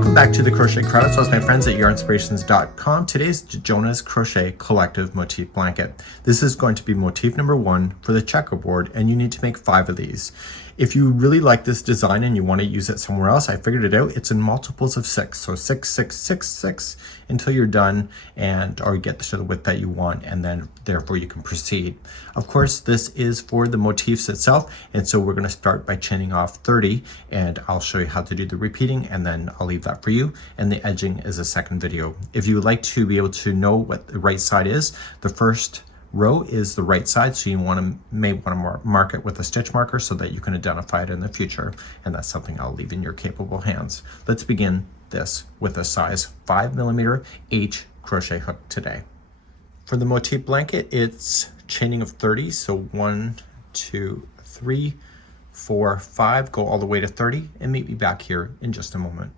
Welcome back to the Crochet Crowd. So it's my friends at Yarnspirations.com. Today's Jonah's Crochet Collective Motif Blanket. This is going to be motif number 1 for the checkerboard, and you need to make 5 of these. If you really like this design and you want to use it somewhere else, I figured it out. It's in multiples of 6. So 6, 6, 6, 6 until you're done or get to the width that you want, and then therefore you can proceed. Of course, this is for the motifs itself, and so we're going to start by chaining off 30, and I'll show you how to do the repeating, and then I'll leave that for you, and the edging is a second video. If you would like to be able to know what the right side is, the first row is the right side, so you may want to mark it with a stitch marker so that you can identify it in the future, and that's something I'll leave in your capable hands. Let's begin this with a size 5mm H crochet hook today. For the motif blanket, it's chaining of 30, so 1, 2, 3, 4, 5, go all the way to 30, and meet me back here in just a moment.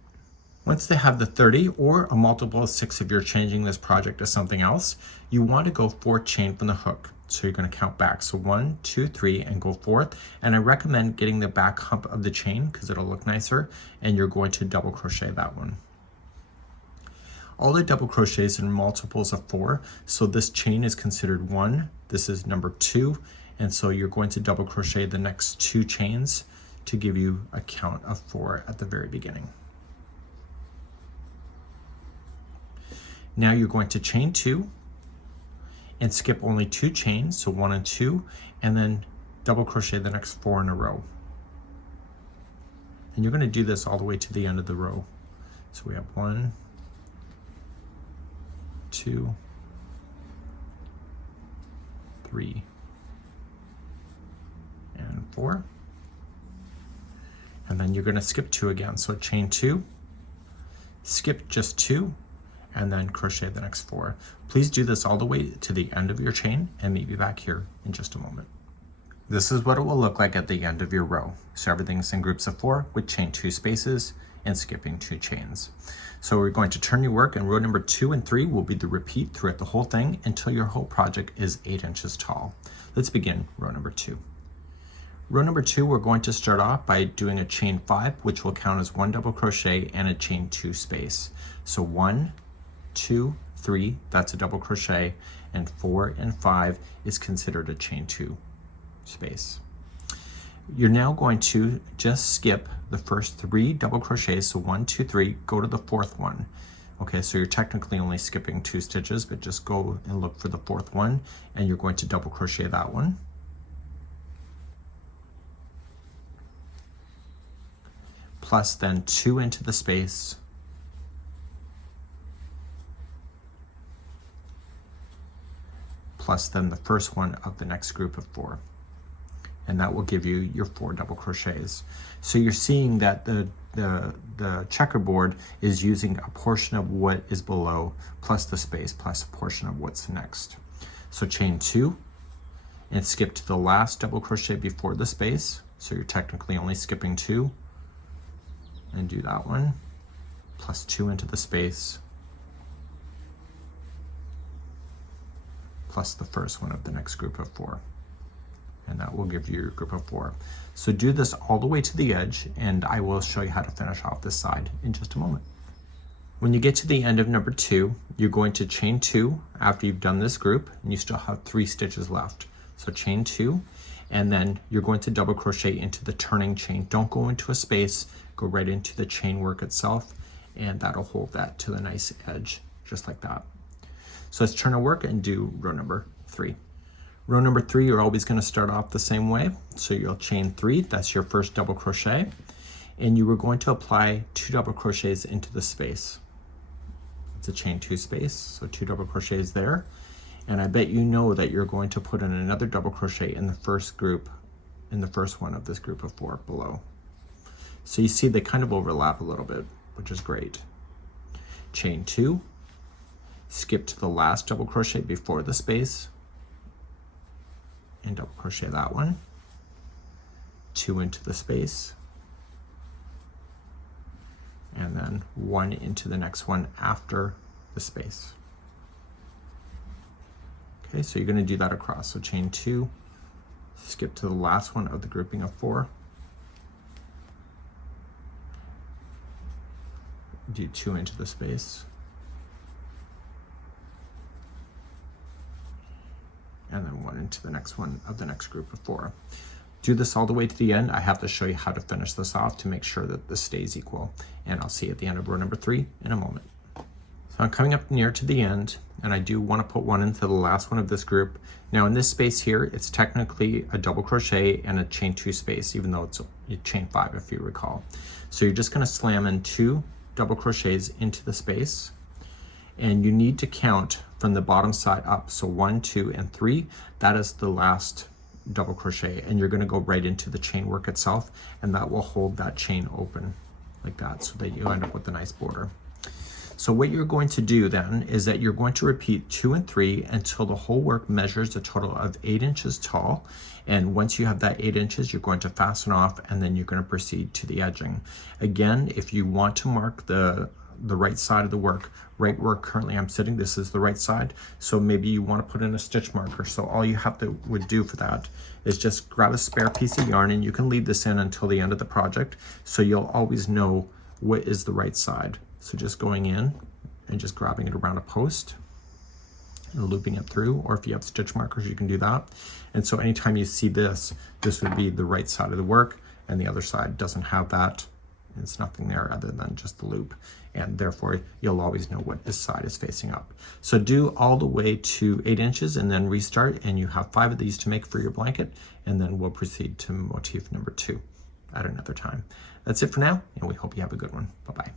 Once they have the 30 or a multiple of 6 if you're changing this project to something else, you want to go 4 chain from the hook. So you're going to count back. So 1, 2, 3, and go 4th. And I recommend getting the back hump of the chain because it'll look nicer, and you're going to double crochet that one. All the double crochets in multiples of 4, so this chain is considered 1, this is number 2, and so you're going to double crochet the next 2 chains to give you a count of 4 at the very beginning. Now you're going to chain 2 and skip only 2 chains, so 1 and 2, and then double crochet the next 4 in a row. And you're going to do this all the way to the end of the row. So we have 1, 2, 3, and 4. And then you're going to skip 2 again. So chain 2, skip just 2, and then crochet the next 4. Please do this all the way to the end of your chain and meet me back here in just a moment. This is what it will look like at the end of your row. So everything's in groups of 4 with chain 2 spaces and skipping 2 chains. So we're going to turn your work, and row number 2 and 3 will be the repeat throughout the whole thing until your whole project is 8 inches tall. Let's begin row number 2. Row number 2, we're going to start off by doing a chain 5, which will count as 1 double crochet and a chain 2 space. So 1, 2, 3, that's a double crochet, and 4 and 5 is considered a chain 2 space. You're now going to just skip the first 3 double crochets, so 1, 2, 3, go to the 4th one. Okay, so you're technically only skipping 2 stitches, but just go and look for the 4th one, and you're going to double crochet that one. Plus then 2 into the space, plus then the first one of the next group of 4. And that will give you your 4 double crochets. So you're seeing that the checkerboard is using a portion of what is below plus the space plus a portion of what's next. So chain 2 and skip to the last double crochet before the space. So you're technically only skipping 2, and do that one, plus 2 into the space, plus the first one of the next group of 4. And that will give you your group of 4. So do this all the way to the edge, and I will show you how to finish off this side in just a moment. When you get to the end of number 2, you're going to chain 2 after you've done this group, and you still have 3 stitches left. So chain 2, and then you're going to double crochet into the turning chain. Don't go into a space, go right into the chain work itself, and that'll hold that to the nice edge, just like that. So let's turn our work and do row number 3. Row number 3, you're always going to start off the same way. So you'll chain 3, that's your first double crochet, and you were going to apply 2 double crochets into the space. It's a chain 2 space, so 2 double crochets there. And I bet you know that you're going to put in another double crochet in the first group, in the first one of this group of 4 below. So you see they kind of overlap a little bit, which is great. Chain 2, skip to the last double crochet before the space, and double crochet that one, 2 into the space, and then 1 into the next one after the space. Okay, so you're going to do that across. So chain 2, skip to the last one of the grouping of 4, do 2 into the space. And then 1 into the next one of the next group of 4. Do this all the way to the end. I have to show you how to finish this off to make sure that this stays equal. And I'll see you at the end of row number 3 in a moment. So I'm coming up near to the end, and I do want to put 1 into the last one of this group. Now in this space here, it's technically a double crochet and a chain 2 space, even though it's a chain 5 if you recall. So you're just going to slam in 2 double crochets into the space, and you need to count from the bottom side up. So 1, 2, and 3, that is the last double crochet, and you're going to go right into the chain work itself, and that will hold that chain open like that so that you end up with a nice border. So what you're going to do then is that you're going to repeat 2 and 3 until the whole work measures a total of 8 inches tall. And once you have that 8 inches, you're going to fasten off, and then you're going to proceed to the edging. Again, if you want to mark the right side of the work, right where currently I'm sitting, this is the right side. So maybe you want to put in a stitch marker. So all you have to would do for that is just grab a spare piece of yarn, and you can leave this in until the end of the project, so you'll always know what is the right side. So just going in and just grabbing it around a post and looping it through, or if you have stitch markers, you can do that. And so anytime you see this, this would be the right side of the work, and the other side doesn't have that. It's nothing there other than just the loop, and therefore you'll always know what this side is facing up. So do all the way to 8 inches and then restart, and you have 5 of these to make for your blanket, and then we'll proceed to motif number 2 at another time. That's it for now, and we hope you have a good one. Bye-bye.